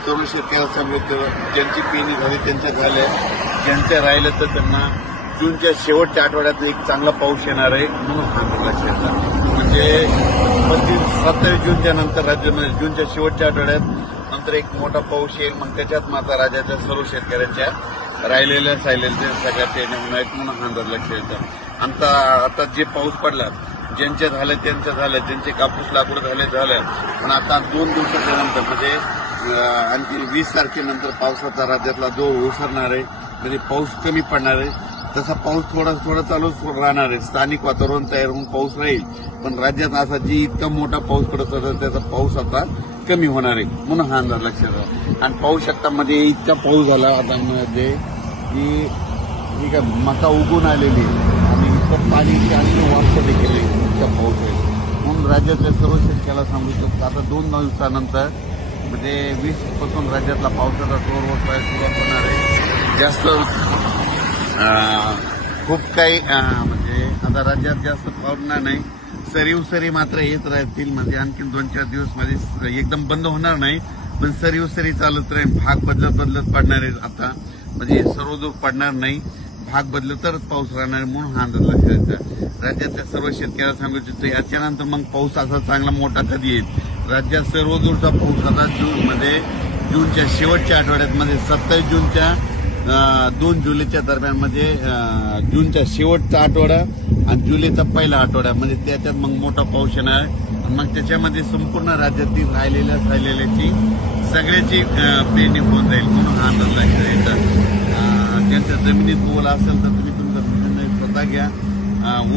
सर्व शेतकऱ्याला समृद्ध ज्यांची पेरणी झाली त्यांच्या झाल्या ज्यांच्या राहिलं तर त्यांना जूनच्या शेवटच्या आठवड्यात एक चांगला पाऊस येणार आहे म्हणून हा अंदाज लक्षात म्हणजे पंचवीस सत्तावीस जूनच्या नंतर राज्य म्हणजे जूनच्या शेवटच्या आठवड्यात नंतर एक मोठा पाऊस येईल मग त्याच्यात माता राज्याच्या सर्व शेतकऱ्यांच्या राहिलेल्या साहिलेल्या सगळ्या पेरण्या होणार आहेत म्हणून हा अंदाज लक्षात येतं आता आता जे पाऊस पडला ज्यांचे झालं त्यांचं झालं ज्यांचे कापूस लाकूड झाले झालं. पण आता दोन दिवसाच्या नंतर म्हणजे आणखी वीस तारखेनंतर पावसाचा राज्यातला जोर ओसरणार आहे म्हणजे पाऊस कमी पडणार आहे तसा पाऊस थोडा थोडा चालूच राहणार आहे. स्थानिक वातावरण तयार होऊन पाऊस राहील पण राज्यात असा जी इतका मोठा पाऊस पडत होता त्याचा पाऊस आता कमी होणार आहे. म्हणून हा अंदाज लक्षात आला आणि पाऊस शकतामध्ये इतका पाऊस झाला आता मध्ये की मका उगून आलेली आहे. तर इतकं पाणी आणि देखील इतका पाऊस म्हणून राज्यातल्या सर्व शेतकऱ्याला सांगू शकतो आता दोन दिवसानंतर म्हणजे वीसपासून राज्यातला पावसाचा जोर वसवायला सुरुवात होणार आहे. जास्त खूप काही म्हणजे आता राज्यात जास्त पावणार नाही. सरीव सरी मात्र येत राहतील म्हणजे आणखीन दोन चार दिवसमध्ये एकदम बंद होणार नाही. पण सरीव सरी चालत राहील भाग बदलत बदलत पडणार आहे आता. म्हणजे सर्व पडणार नाही. भाग बदल तरच पाऊस राहणार म्हणून हा अंदाज लक्षात राज्यातल्या सर्व शेतकऱ्याला सांगू इच्छितो याच्यानंतर मग पाऊस असा चांगला मोठा कधी येईल? राज्यात सर्व दूरचा पाऊस आता जूनमध्ये जूनच्या शेवटच्या आठवड्यात म्हणजे सत्तावीस जूनच्या दोन जुलैच्या दरम्यान म्हणजे जूनच्या शेवटचा आठवडा आणि जुलैचा पहिला आठवडा. म्हणजे त्याच्यात मग मोठा पाऊस येणार. मग त्याच्यामध्ये संपूर्ण राज्यातील राहिलेल्या राहिलेल्याची सगळ्याची पेरणी होऊन जाईल म्हणून हा अंदाज लक्षात ज्यांच्या जमिनीत ओल असेल तर तुम्ही तुमचा निर्णय स्वतः घ्या.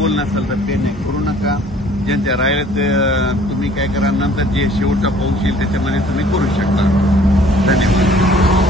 ओल नसेल तर पेरणी करू नका. ज्यांच्या राहिलेत ते तुम्ही काय करा नंतर जे शेवटचा पाऊस येईल त्याच्यामध्ये तुम्ही करू शकता. धन्यवाद.